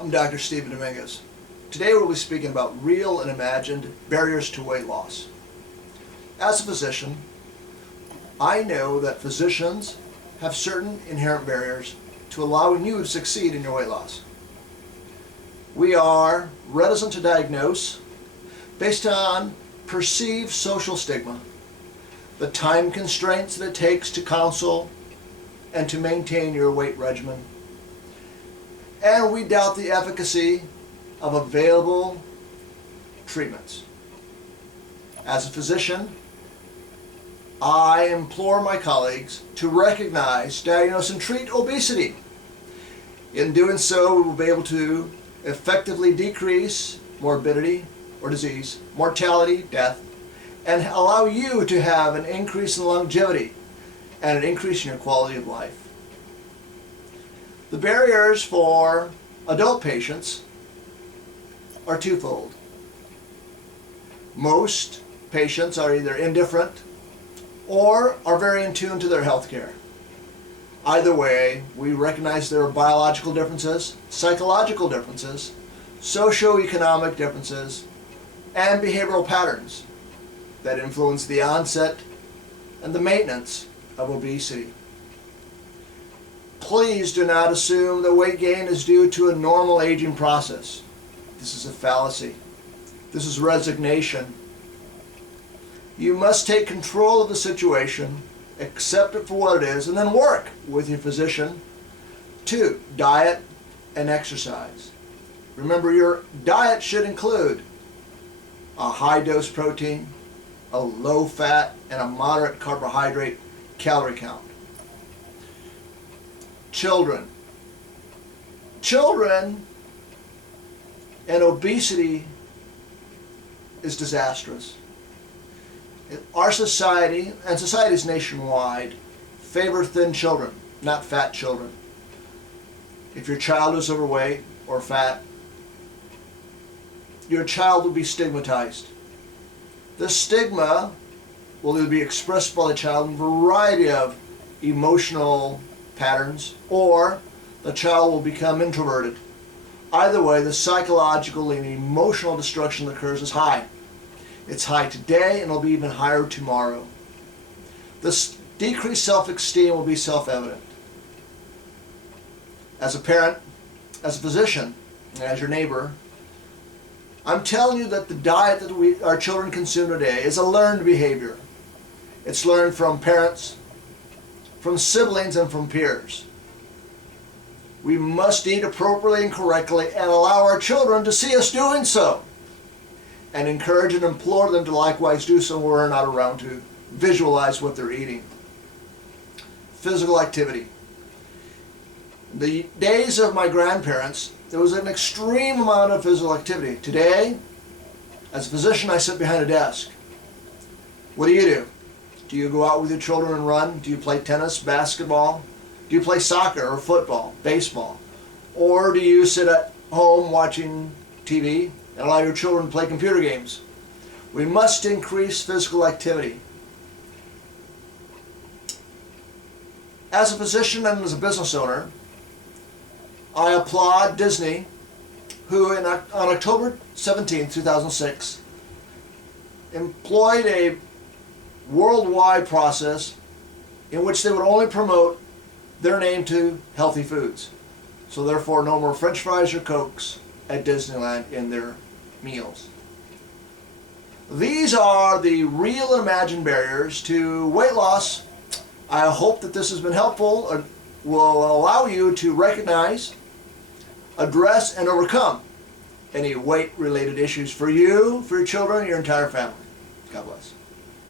I'm Dr. Stephen Dominguez. Today we'll be speaking about real and imagined barriers to weight loss. As a physician, I know that physicians have certain inherent barriers to allowing you to succeed in your weight loss. We are reticent to diagnose based on perceived social stigma, the time constraints that it takes to counsel and to maintain your weight regimen, and we doubt the efficacy of available treatments. As a physician, I implore my colleagues to recognize, diagnose, and treat obesity. In doing so, we will be able to effectively decrease morbidity or disease, mortality, death, and allow you to have an increase in longevity and an increase in your quality of life. The barriers for adult patients are twofold. Most patients are either indifferent or are very in tune to their health care. Either way, we recognize there are biological differences, psychological differences, socioeconomic differences, and behavioral patterns that influence the onset and the maintenance of obesity. Please do not assume that weight gain is due to a normal aging process. This is a fallacy. This is resignation. You must take control of the situation, accept it for what it is, and then work with your physician to diet and exercise. Remember, your diet should include a high-dose protein, a low-fat, and a moderate carbohydrate calorie count. Children and obesity is disastrous. Our society, and societies nationwide, favor thin children, not fat children. If your child is overweight or fat, your child will be stigmatized. The stigma will either be expressed by the child in a variety of emotional patterns, or the child will become introverted. Either way, the psychological and emotional destruction that occurs is high. It's high today and it'll be even higher tomorrow. This decreased self-esteem will be self-evident. As a parent, as a physician, and as your neighbor, I'm telling you that the diet that our children consume today is a learned behavior. It's learned from parents, from siblings, and from peers. We must eat appropriately and correctly and allow our children to see us doing so, and encourage and implore them to likewise do so when we're not around to visualize what they're eating. Physical activity. In the days of my grandparents, there was an extreme amount of physical activity. Today, as a physician, I sit behind a desk. What do? Do you go out with your children and run? Do you play tennis, basketball? Do you play soccer or football, baseball? Or do you sit at home watching TV and allow your children to play computer games? We must increase physical activity. As a physician and as a business owner, I applaud Disney, who on October 17, 2006, employed a worldwide process in which they would only promote their name to healthy foods. So therefore, no more French fries or Cokes at Disneyland in their meals. These are the real and imagined barriers to weight loss. I hope that this has been helpful and will allow you to recognize, address, and overcome any weight-related issues for you, for your children, and your entire family. God bless.